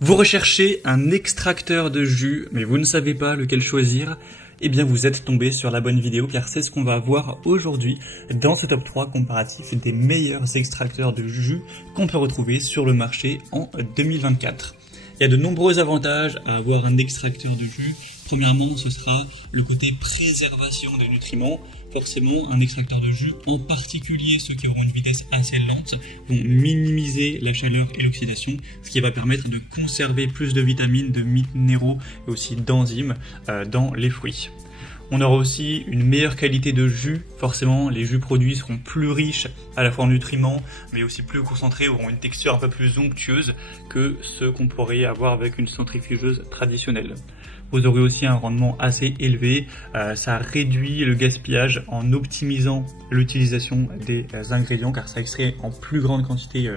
Vous recherchez un extracteur de jus, mais vous ne savez pas lequel choisir? Eh bien vous êtes tombé sur la bonne vidéo car c'est ce qu'on va voir aujourd'hui dans ce top 3 comparatif des meilleurs extracteurs de jus qu'on peut retrouver sur le marché en 2024. Il y a de nombreux avantages à avoir un extracteur de jus. Premièrement, ce sera le côté préservation des nutriments. Forcément, un extracteur de jus, en particulier ceux qui auront une vitesse assez lente, vont minimiser la chaleur et l'oxydation, ce qui va permettre de conserver plus de vitamines, de minéraux et aussi d'enzymes dans les fruits. On aura aussi une meilleure qualité de jus. Forcément, les jus produits seront plus riches à la fois en nutriments, mais aussi plus concentrés, auront une texture un peu plus onctueuse que ceux qu'on pourrait avoir avec une centrifugeuse traditionnelle. Vous aurez aussi un rendement assez élevé, ça réduit le gaspillage en optimisant l'utilisation des ingrédients car ça extrait en plus grande quantité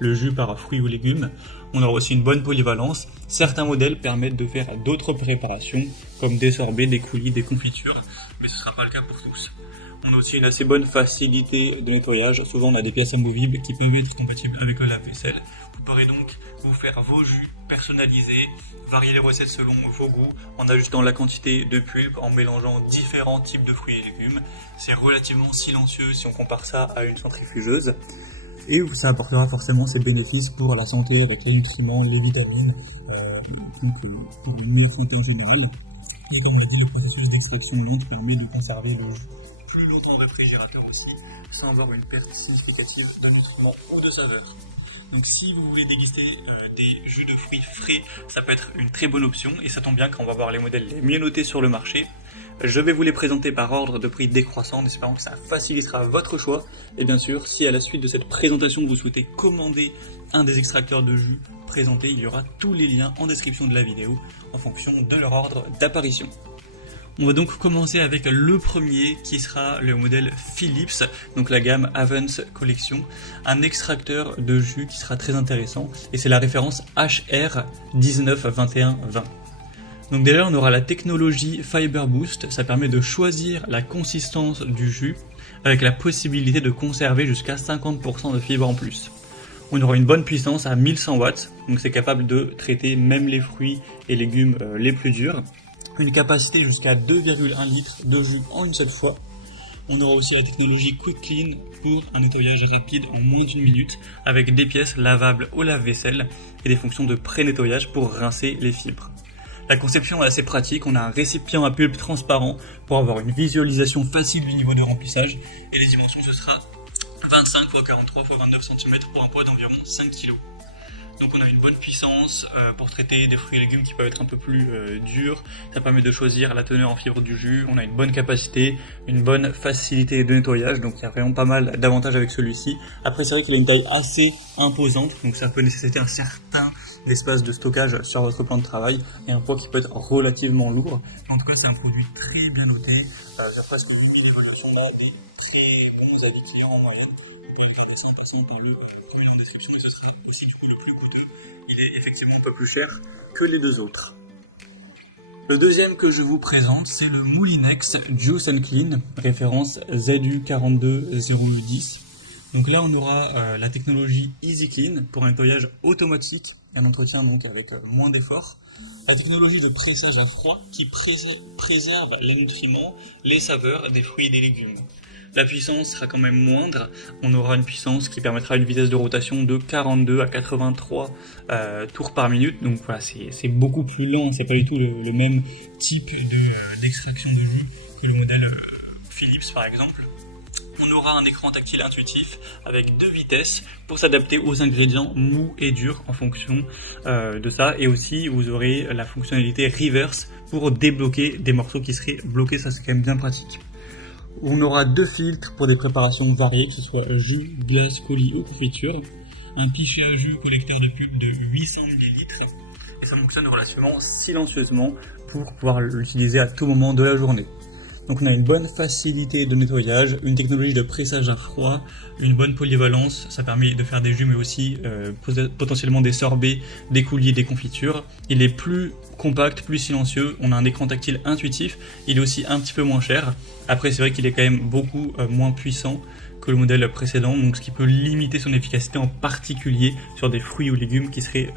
le jus par fruits ou légumes. On aura aussi une bonne polyvalence. Certains modèles permettent de faire d'autres préparations comme des sorbets, des coulis, des confitures, mais ce ne sera pas le cas pour tous. On a aussi une assez bonne facilité de nettoyage. Souvent on a des pièces amovibles qui peuvent être compatibles avec le lave-vaisselle. Vous pourrez donc vous faire vos jus personnalisés, varier les recettes selon vos goûts, en ajustant la quantité de pulpe, en mélangeant différents types de fruits et légumes. C'est relativement silencieux si on compare ça à une centrifugeuse. Et ça apportera forcément ses bénéfices pour la santé avec les nutriments, les vitamines, pour une meilleure santé en général. Et comme on l'a dit, le processus d'extraction lente permet de conserver le jus plus longtemps en réfrigérateur aussi, sans avoir une perte significative d'un nutriment ou de saveur. Donc si vous voulez déguster des jus de fruits frais, ça peut être une très bonne option, et ça tombe bien quand on va voir les modèles les mieux notés sur le marché. Je vais vous les présenter par ordre de prix décroissant, en espérant que ça facilitera votre choix. Et bien sûr, si à la suite de cette présentation vous souhaitez commander un des extracteurs de jus présentés, il y aura tous les liens en description de la vidéo en fonction de leur ordre d'apparition. On va donc commencer avec le premier qui sera le modèle Philips, donc la gamme Avance Collection, un extracteur de jus qui sera très intéressant et c'est la référence HR192120. Donc déjà on aura la technologie Fiber Boost, ça permet de choisir la consistance du jus avec la possibilité de conserver jusqu'à 50% de fibres en plus. On aura une bonne puissance à 1100 watts, donc c'est capable de traiter même les fruits et légumes les plus durs. Une capacité jusqu'à 2,1 litres de jus en une seule fois. On aura aussi la technologie Quick Clean pour un nettoyage rapide en moins d'une minute avec des pièces lavables au lave-vaisselle et des fonctions de pré-nettoyage pour rincer les fibres. La conception est assez pratique, on a un récipient à pulpe transparent pour avoir une visualisation facile du niveau de remplissage et les dimensions ce sera 25 x 43 x 29 cm pour un poids d'environ 5 kg. Donc on a une bonne puissance pour traiter des fruits et légumes qui peuvent être un peu plus durs. Ça permet de choisir la teneur en fibres du jus. On a une bonne capacité, une bonne facilité de nettoyage. Donc il y a vraiment pas mal d'avantages avec celui-ci. Après c'est vrai qu'il a une taille assez imposante. Donc ça peut nécessiter un certain espace de stockage sur votre plan de travail. Et un poids qui peut être relativement lourd. En tout cas c'est un produit très bien noté. J'ai presque 8000 évaluations là, des très bons avis clients en moyenne. Vous pouvez regarder ça, de toute façon, le lien en description, et ce sera aussi du coup le plus coûteux. Il est effectivement un peu plus cher que les deux autres. Le deuxième que je vous présente, c'est le Moulinex Juice & Clean, référence ZU42010. Donc là, on aura la technologie Easy Clean pour un nettoyage automatique et un entretien donc avec moins d'efforts. La technologie de pressage à froid qui préserve les nutriments, les saveurs des fruits et des légumes. La puissance sera quand même moindre, on aura une puissance qui permettra une vitesse de rotation de 42 à 83 tours par minute, donc voilà, c'est beaucoup plus lent, c'est pas du tout le même type d'extraction de jus que le modèle Philips par exemple. On aura un écran tactile intuitif avec 2 vitesses pour s'adapter aux ingrédients mous et durs en fonction de ça, et aussi vous aurez la fonctionnalité reverse pour débloquer des morceaux qui seraient bloqués, ça c'est quand même bien pratique. On aura 2 filtres pour des préparations variées, que ce soit jus, glace, coulis ou confiture. Un pichet à jus collecteur de pulpe de 800 ml. Et ça fonctionne relativement silencieusement pour pouvoir l'utiliser à tout moment de la journée. Donc on a une bonne facilité de nettoyage, une technologie de pressage à froid, une bonne polyvalence, ça permet de faire des jus mais aussi potentiellement des sorbets, des coulis, des confitures. Il est plus compact, plus silencieux, on a un écran tactile intuitif, il est aussi un petit peu moins cher. Après c'est vrai qu'il est quand même beaucoup moins puissant que le modèle précédent, donc ce qui peut limiter son efficacité en particulier sur des fruits ou légumes qui seraient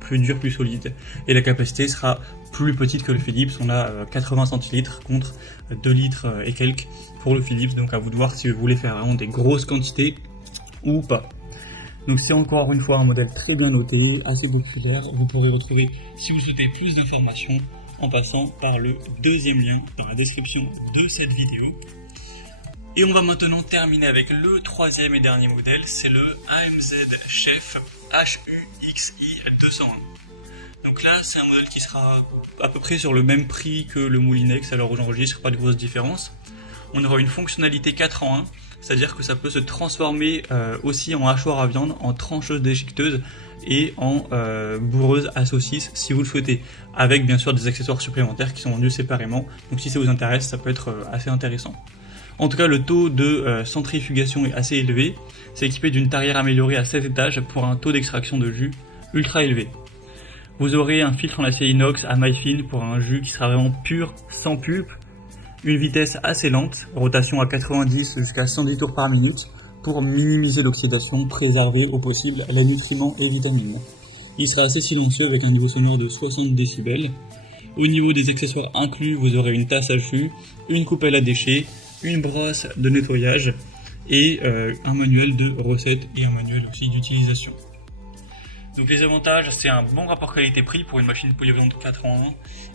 plus durs, plus solides. Et la capacité sera plus petite que le Philips, on a 80 centilitres contre 2 litres et quelques pour le Philips, donc à vous de voir si vous voulez faire vraiment des grosses quantités ou pas. Donc c'est encore une fois un modèle très bien noté, assez populaire. Vous pourrez retrouver, si vous souhaitez plus d'informations, en passant par le deuxième lien dans la description de cette vidéo. Et on va maintenant terminer avec le troisième et dernier modèle, c'est le AMZ Chef HUXI 201. Donc là c'est un modèle qui sera à peu près sur le même prix que le Moulinex, alors où j'enregistre, pas de grosse différence. On aura une fonctionnalité 4 en 1, c'est-à-dire que ça peut se transformer aussi en hachoir à viande, en trancheuse déchiqueteuse et en bourreuse à saucisse si vous le souhaitez, avec bien sûr des accessoires supplémentaires qui sont vendus séparément, donc si ça vous intéresse ça peut être assez intéressant. En tout cas le taux de centrifugation est assez élevé, c'est équipé d'une tarière améliorée à 7 étages pour un taux d'extraction de jus ultra élevé. Vous aurez un filtre en acier inox à maille fine pour un jus qui sera vraiment pur, sans pulpe, une vitesse assez lente, rotation à 90 jusqu'à 110 tours par minute, pour minimiser l'oxydation, préserver au possible les nutriments et vitamines. Il sera assez silencieux avec un niveau sonore de 60 décibels. Au niveau des accessoires inclus, vous aurez une tasse à jus, une coupelle à déchets, une brosse de nettoyage et un manuel de recettes et un manuel aussi d'utilisation. Donc les avantages, c'est un bon rapport qualité-prix pour une machine polyvalente 4 en 1.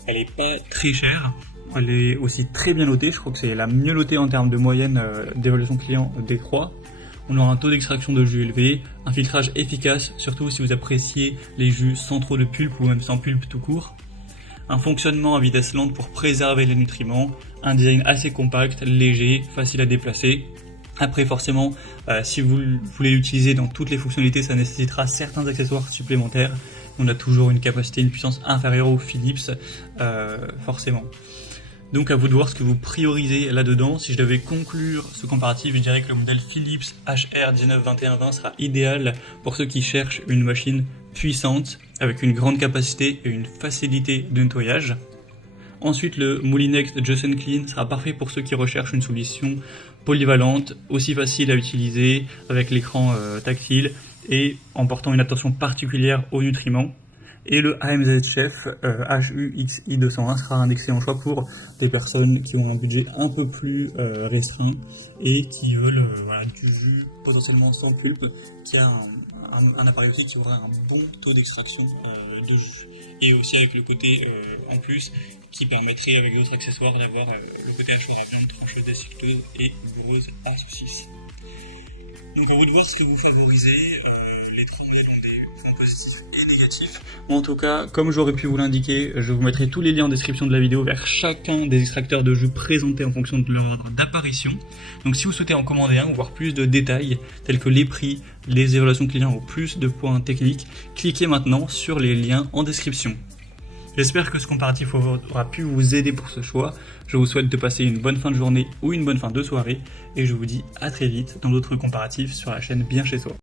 Elle est pas très chère, elle est aussi très bien notée, je crois que c'est la mieux notée en termes de moyenne d'évaluation client des 3. On aura un taux d'extraction de jus élevé, un filtrage efficace, surtout si vous appréciez les jus sans trop de pulpe ou même sans pulpe tout court. Un fonctionnement à vitesse lente pour préserver les nutriments, un design assez compact, léger, facile à déplacer. Après forcément, si vous voulez l'utiliser dans toutes les fonctionnalités, ça nécessitera certains accessoires supplémentaires. On a toujours une capacité, une puissance inférieure au Philips, forcément. Donc à vous de voir ce que vous priorisez là-dedans. Si je devais conclure ce comparatif, je dirais que le modèle Philips HR192120 sera idéal pour ceux qui cherchent une machine puissante, avec une grande capacité et une facilité de nettoyage. Ensuite, le Moulinex Just & Clean sera parfait pour ceux qui recherchent une solution polyvalente, aussi facile à utiliser, avec l'écran tactile et en portant une attention particulière aux nutriments. Et le AMZ Chef HUXI 201 sera un excellent choix pour des personnes qui ont un budget un peu plus restreint et qui veulent du jus potentiellement sans pulpe, qui a un appareil aussi qui aura un bon taux d'extraction de jus. Et aussi avec le côté en plus qui permettrait avec d'autres accessoires d'avoir le côté hachoir à viande, trancheuse déchiqueteuse et beurreuse à saucisse. Donc à vous de voir ce que vous favorisez, les 3 modèles ont des points positifs et négatifs. En tout cas, comme j'aurais pu vous l'indiquer, je vous mettrai tous les liens en description de la vidéo vers chacun des extracteurs de jus présentés en fonction de leur ordre d'apparition. Donc si vous souhaitez en commander un ou voir plus de détails tels que les prix, les évaluations clients ou plus de points techniques, cliquez maintenant sur les liens en description. J'espère que ce comparatif aura pu vous aider pour ce choix. Je vous souhaite de passer une bonne fin de journée ou une bonne fin de soirée et je vous dis à très vite dans d'autres comparatifs sur la chaîne Bien Chez Soi.